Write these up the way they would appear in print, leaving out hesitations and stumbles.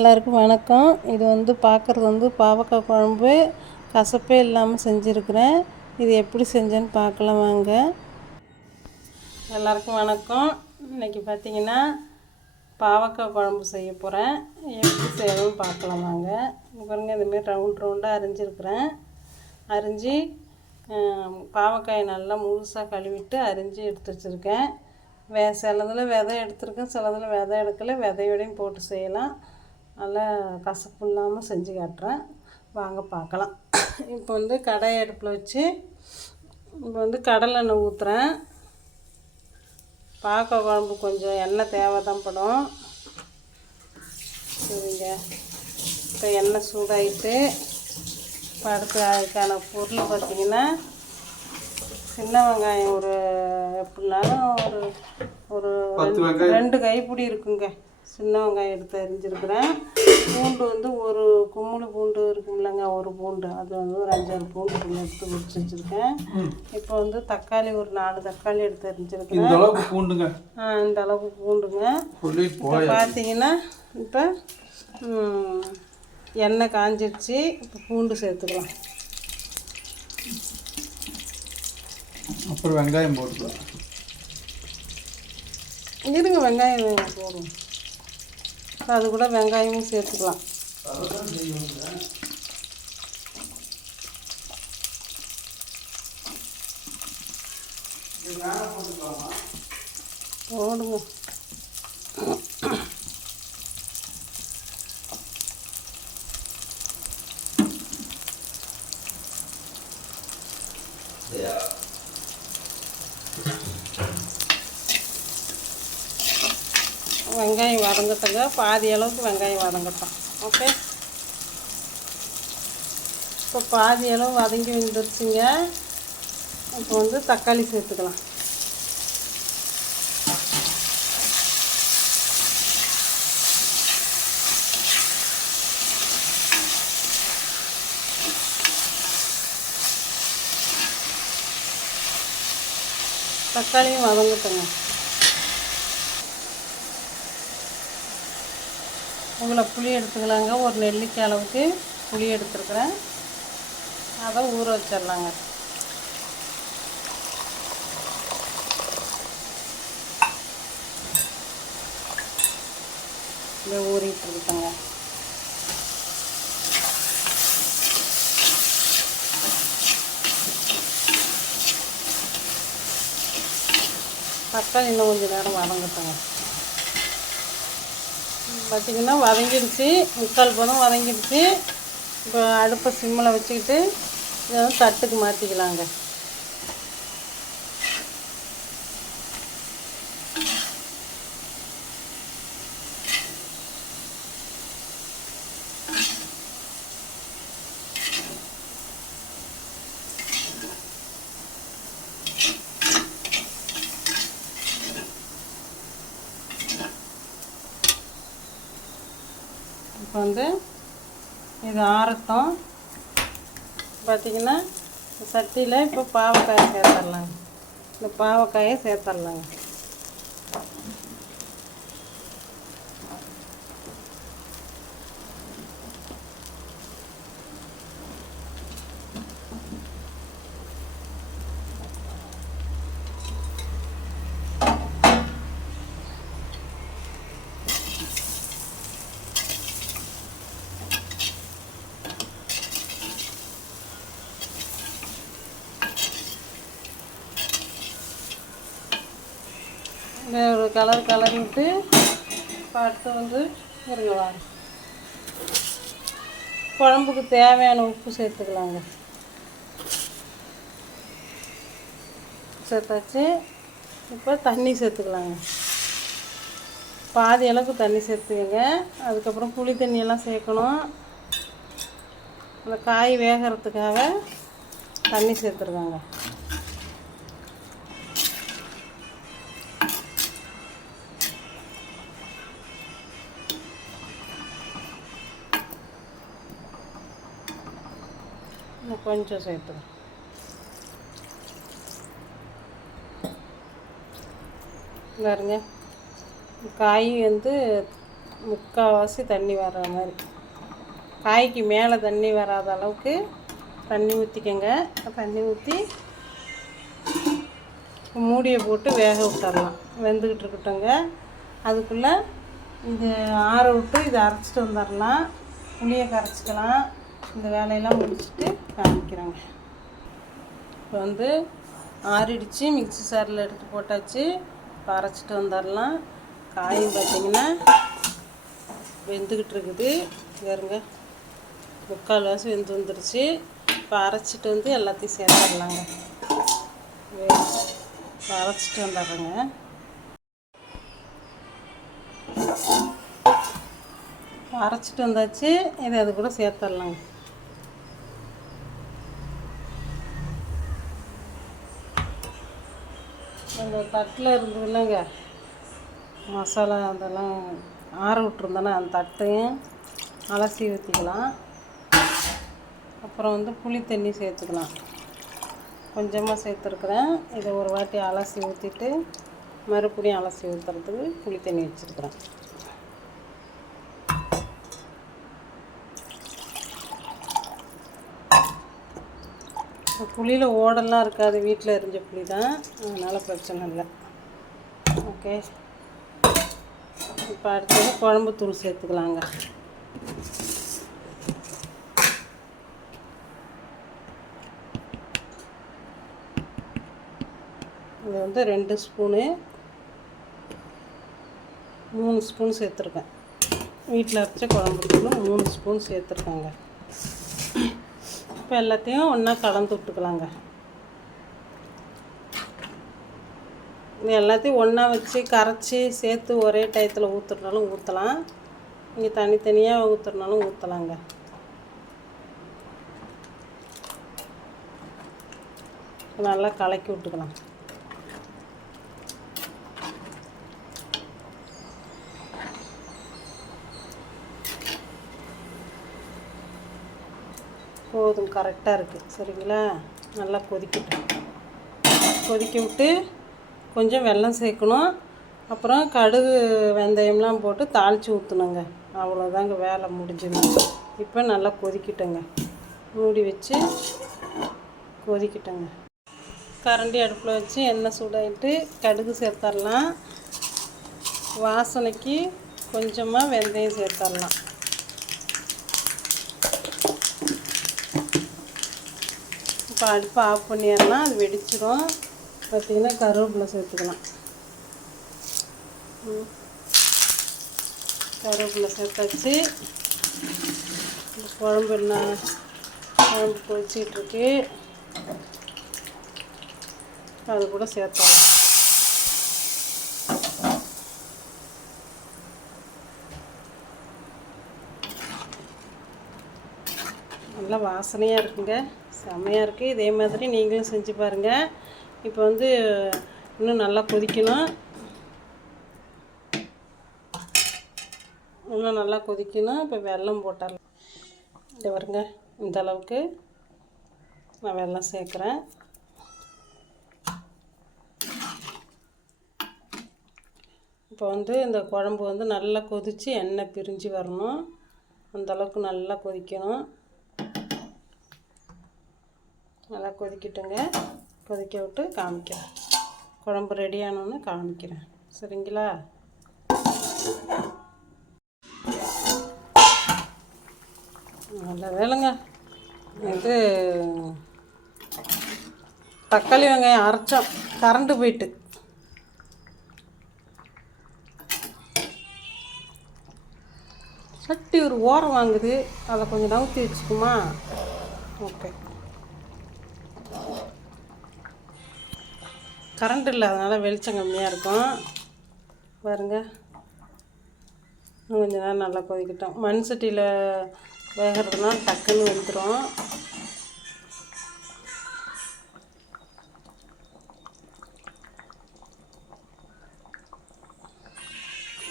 எல்லாருக்கும் வணக்கம். இது பார்க்குறது பாவக்காய் குழம்பு கசப்பே இல்லாமல் செஞ்சுருக்கிறேன். இது எப்படி செஞ்சேன்னு பார்க்கலாம் வாங்க. எல்லாருக்கும் வணக்கம். இன்றைக்கி பார்த்திங்கன்னா பாவக்காய் குழம்பு செய்ய போகிறேன். எப்படி செய்யணும்னு பார்க்கலாம் வாங்க. பாருங்கள், இந்தமாரி ரவுண்டாக அரிஞ்சிருக்கிறேன். அரிஞ்சு பாவக்காயை நல்லா முழுசாக கழுவிட்டு அரிஞ்சு எடுத்து வச்சுருக்கேன். சிலதில் விதை எடுத்துருக்கேன், சிலதில் விதை எடுக்கலை. விதையோடையும் போட்டு செய்யலாம். நல்லா கசப்பு இல்லாமல் செஞ்சு காட்டுறேன் வாங்க பார்க்கலாம். இப்போ கடாயை அடுப்பில் வச்சு இப்போ கடலெண்ணெய் ஊற்றுறேன். பாவக்காய் குழம்பு கொஞ்சம் எண்ணெய் தேவை தான் படும். சரிங்க, இப்போ எண்ணெய் சூடாகிட்டு இப்போ அடுத்து அதுக்கான பொருள் பார்த்திங்கன்னா சின்ன வெங்காயம் எப்படினாலும் ஒரு 2 கைப்பிடி இருக்குங்க. சின்ன வெங்காயம் எடுத்து அரிஞ்சிருக்கிறேன். பூண்டு ஒரு கும்முளு பூண்டு இருக்குங்களங்க, ஒரு பூண்டு அது ஒரு 5-6 பூண்டு எடுத்து உரிச்சு வச்சுருக்கேன். இப்போ தக்காளி ஒரு 4 தக்காளி எடுத்து அரிஞ்சிருக்கிறேன். இந்த அளவுக்கு பூண்டுங்க. இந்த அளவுக்கு பூண்டுங்க. இப்போ பார்த்தீங்கன்னா இப்போ எண்ணெய் காஞ்சிடுச்சு. இப்போ பூண்டு சேர்த்துக்கலாம். அப்புறம் வெங்காயம் போட்டுக்கலாம். இருங்க, வெங்காயம் போடும். அது கூட வெங்காயமும் சேர்த்துக்கலாம். போடுங்க. வெங்காயம் வதங்கட்டுங்க. பாதி அளவுக்கு வெங்காயம் வதங்கட்டும். ஓகே, இப்போ பாதி அளவு வதங்கி வந்துருச்சுங்க. இப்போ தக்காளி சேர்த்துக்கலாம். தக்காளியும் வதங்கட்டுங்க. உங்களை புளி எடுத்துக்கலாங்க. ஒரு நெல்லிக்காய் அளவுக்கு புளி எடுத்துருக்குறேன். அதை ஊற வச்சிடலாங்க. இதை ஊறிட்டு இருக்குங்க. தக்காளி இன்னும் கொஞ்சம் நேரம் வதங்கட்டுங்க. பார்த்திங்கன்னா வதங்கிடுச்சு, 3/4 பதம் வதங்கிடுச்சு. இப்போ அடுப்பை சிம்மில் வச்சுக்கிட்டு இதை தட்டுக்கு மாற்றிக்கலாங்க. இப்போ இது ஆறட்டும். பார்த்திங்கன்னா சட்டியில் இப்போ பாவக்காயை சேர்த்துடலாங்க. இந்த பாவக்காயை சேர்த்துடலாங்க. ஒரு கலரி விட்டு அடுத்து இருங்க. குழம்புக்கு தேவையான உப்பு சேர்த்துக்கலாங்க. சேர்த்தாச்சு. இப்போ தண்ணி சேர்த்துக்கலாங்க. பாதி அளவுக்கு தண்ணி சேர்த்துக்கங்க. அதுக்கப்புறம் புளி தண்ணியெல்லாம் சேர்க்கணும். அந்த காய் வேகிறதுக்காக தண்ணி சேர்த்துருக்காங்க. கொஞ்சம் சேர்த்துக்கலாம். பாருங்க, காய் முக்கால்வாசி தண்ணி வர்ற மாதிரி, காய்க்கு மேலே தண்ணி வராத அளவுக்கு தண்ணி ஊற்றிக்கங்க. தண்ணி ஊற்றி மூடியை போட்டு வேக விட்டுறலாம். வெந்துக்கிட்டு இருக்கட்டுங்க. அதுக்குள்ளே இது ஆற விட்டு இதை அரைச்சிட்டு வந்துடலாம். புளியை கரைச்சிக்கலாம். இந்த வேலையெல்லாம் முடிச்சுட்டு காமிக்கிறேங்க. இப்போ வந்து ஆறிடுச்சு, மிக்ஸி சாரில் எடுத்து போட்டாச்சு. இப்போ அரைச்சிட்டு வந்துடலாம். காயும் பார்த்திங்கன்னா வெந்துக்கிட்டு இருக்குது. பாருங்க, முக்கால்வாசி வெந்து வந்துருச்சு. இப்போ அரைச்சிட்டு வந்து எல்லாத்தையும் சேர்த்துடலாங்க. இப்போ அரைச்சிட்டு வந்துடுறேங்க. அரைச்சிட்டு வந்தாச்சு. இதை அது கூட சேர்த்துடலாங்க. அந்த தட்டில் இருந்ததுலங்க மசாலா அதெல்லாம் ஆற விட்டுருந்தோன்னா அந்த தட்டையும் அலசி ஊற்றிக்கலாம். அப்புறம் வந்து புளி தண்ணி சேர்த்துக்கலாம். கொஞ்சமாக சேர்த்துருக்குறேன். இதை ஒரு வாட்டி அலசி ஊற்றிட்டு மறுபடியும் அலசி ஊற்றுறதுக்கு புளி தண்ணி வச்சுருக்குறேன். புளியில் ஓடெல்லாம் இருக்காது, வீட்டில் எரிஞ்ச புளி தான், அதனால் பிரச்சனை இல்லை. ஓகே, இப்போ அடுத்தது குழம்புத்தூள் சேர்த்துக்கலாங்க. இது வந்து 2 ஸ்பூனு 3 ஸ்பூன் சேர்த்துருக்கேன். வீட்டில் அரைச்ச குழம்புத்தூள் 3 ஸ்பூன் சேர்த்துருக்காங்க. இப்போ எல்லாத்தையும் ஒன்றா கலந்து விட்டுக்கலாங்க. இது எல்லாத்தையும் ஒன்றா வச்சு கரைச்சி சேர்த்து ஒரே டயத்தில் ஊற்றுறனாலும் ஊற்றலாம், நீங்கள் தனித்தனியாக ஊற்றுறனாலும் ஊற்றலாங்க. நல்லா கலக்கி விட்டுக்கலாம். போதும், கரெக்டாக இருக்குது. சரிங்களா? நல்லா கொதிக்கட்டும். கொதிக்க விட்டு கொஞ்சம் வெல்லம் சேர்க்கணும். அப்புறம் கடுகு வெந்தயம்லாம் போட்டு தாளித்து ஊற்றணுங்க. அவ்வளோதாங்க, வேலை முடிஞ்சுது. இப்போ நல்லா கொதிக்கிட்டோங்க. மூடி வச்சு கொதிக்கிட்டோங்க. கரண்டி அடுப்பில் வச்சு எண்ணெய் சூடாகிட்டு கடுகு சேர்த்துடலாம். வாசனைக்கு கொஞ்சமாக வெந்தயம் சேர்த்துடலாம். இப்போ அடுப்பை ஆஃப் பண்ணிடலாம். அது வெடிச்சிடும். பார்த்திங்கன்னா கருவேப்பிலை சேர்த்துக்கலாம். கருவேப்பிலை சேர்த்தாச்சு. குழம்பு குழம்பு கொதிச்சிட்ருக்கு. அது கூட சேர்த்தலாம். நல்லா வாசனையாக இருக்குங்க, செம்மையாக இருக்குது. இதே மாதிரி நீங்களும் செஞ்சு பாருங்கள். இப்போ வந்து இன்னும் நல்லா கொதிக்கணும். இன்னும் நல்லா கொதிக்கணும். இப்போ வெல்லம் போட்டால் இதை வருங்க, இந்த அளவுக்கு நான் வெல்லம் சேர்க்குறேன். இப்போ வந்து இந்த குழம்பு வந்து நல்லா கொதித்து எண்ணெய் பிரிஞ்சு வரணும். அந்தளவுக்கு நல்லா கொதிக்கணும். நல்லா கொதிக்கட்டுங்க. கொதிக்க விட்டு காமிக்கிறேன். குழம்பு ரெடியானோன்னு காமிக்கிறேன். சரிங்களா? நல்ல வேலைங்க, இது தக்காளி வெங்காயம் அரைச்சோம், கரண்டு போயிட்டு. சட்டி ஒரு ஓரம் வாங்குது, அதை கொஞ்சம் நவுத்தி வச்சுக்குமா? ஓகே, கரண்ட் இல்லை, அதனால் வெளிச்சம் கம்மியாக இருக்கும். பாருங்க, இன்னும் கொஞ்சம் நேரம் நல்லா கொதிக்கிட்டோம். மண் சட்டியில் வேகிறதுனா டக்குன்னு வெந்துடும்.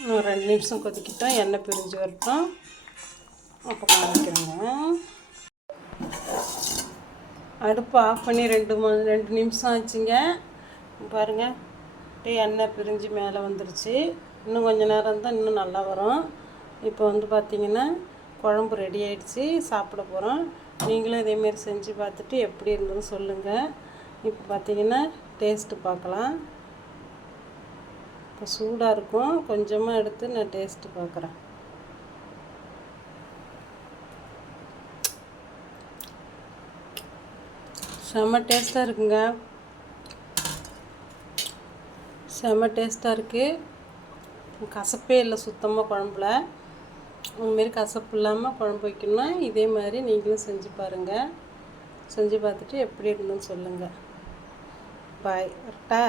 இன்னும் 2 நிமிஷம் கொதிக்கிட்டோம். எண்ணெய் பிரிஞ்சு வரட்டும். அப்போ காமிக்கிறேங்க. அடுப்பு ஆஃப் பண்ணி 2 நிமிஷம் ஆச்சுங்க. பாருங்கள், எண்ணெய் பிரிஞ்சு மேலே வந்துருச்சு. இன்னும் கொஞ்சம் நேரம் தான் இன்னும் நல்லா வரும். இப்போ வந்து பார்த்திங்கன்னா குழம்பு ரெடி ஆகிடுச்சி, சாப்பிட போகிறோம். நீங்களும் இதேமாரி செஞ்சு பார்த்துட்டு எப்படி இருந்ததுன்னு சொல்லுங்கள். இப்போ பார்த்திங்கன்னா டேஸ்ட்டு பார்க்கலாம். இப்போ சூடாக இருக்கும், கொஞ்சமாக எடுத்து நான் டேஸ்ட்டு பார்க்குறேன். செம்ம டேஸ்ட்டாக இருக்குங்க, செம்ம டேஸ்ட்டாக இருக்குது. கசப்பே இல்லை சுத்தமாக குழம்புல. இதுமாரி கசப்பு இல்லாமல் குழம்பு வைக்கணும்னா இதே மாதிரி நீங்களும் செஞ்சு பாருங்கள். செஞ்சு பார்த்துட்டு எப்படி இருந்துன்னு சொல்லுங்கள். பாய். கரெக்டா?